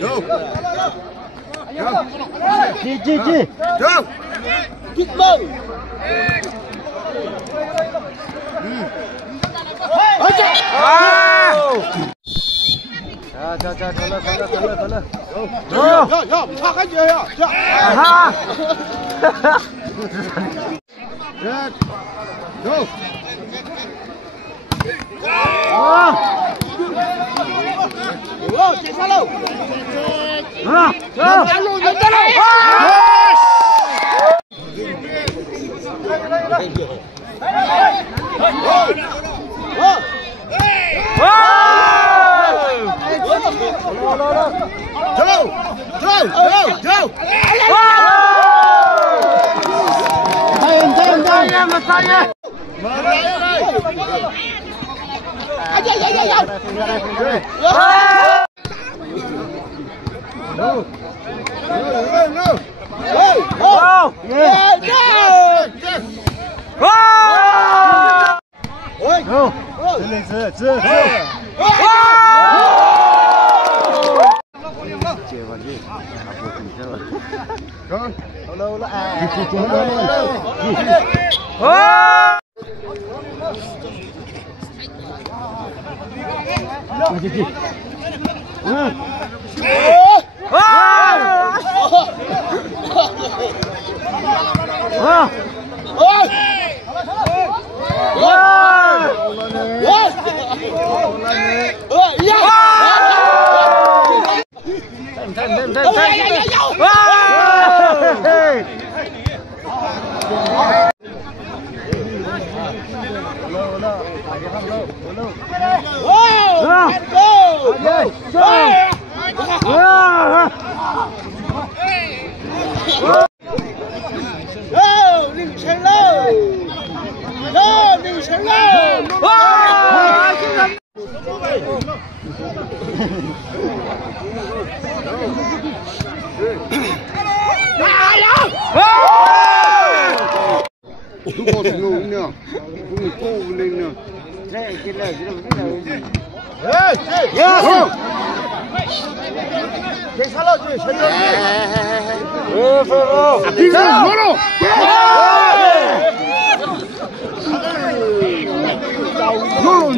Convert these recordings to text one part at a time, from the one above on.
Go. Chi. Go. Kích mơ. 야, 파가 줘야. 자. 아하. 자. Go. Chạy xa lâu.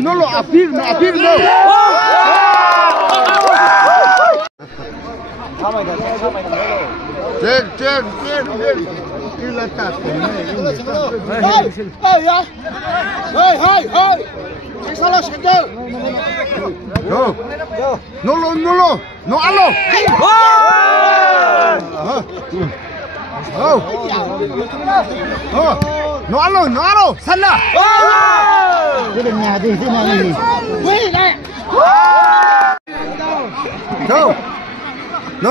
No, afirma. Trên. Cái là tạt của này. Hey. Chạy xa lâu sẽ chơi. Go. No, alo. No, alo. Săn là. Cái đường nhà gì thế này gì? Quỳ này. Go. No.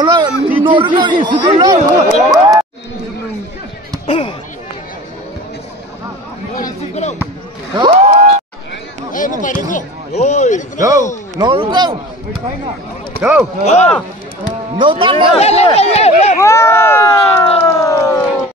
Ê, nó phải đi không? Go. No. Go. No, tắt.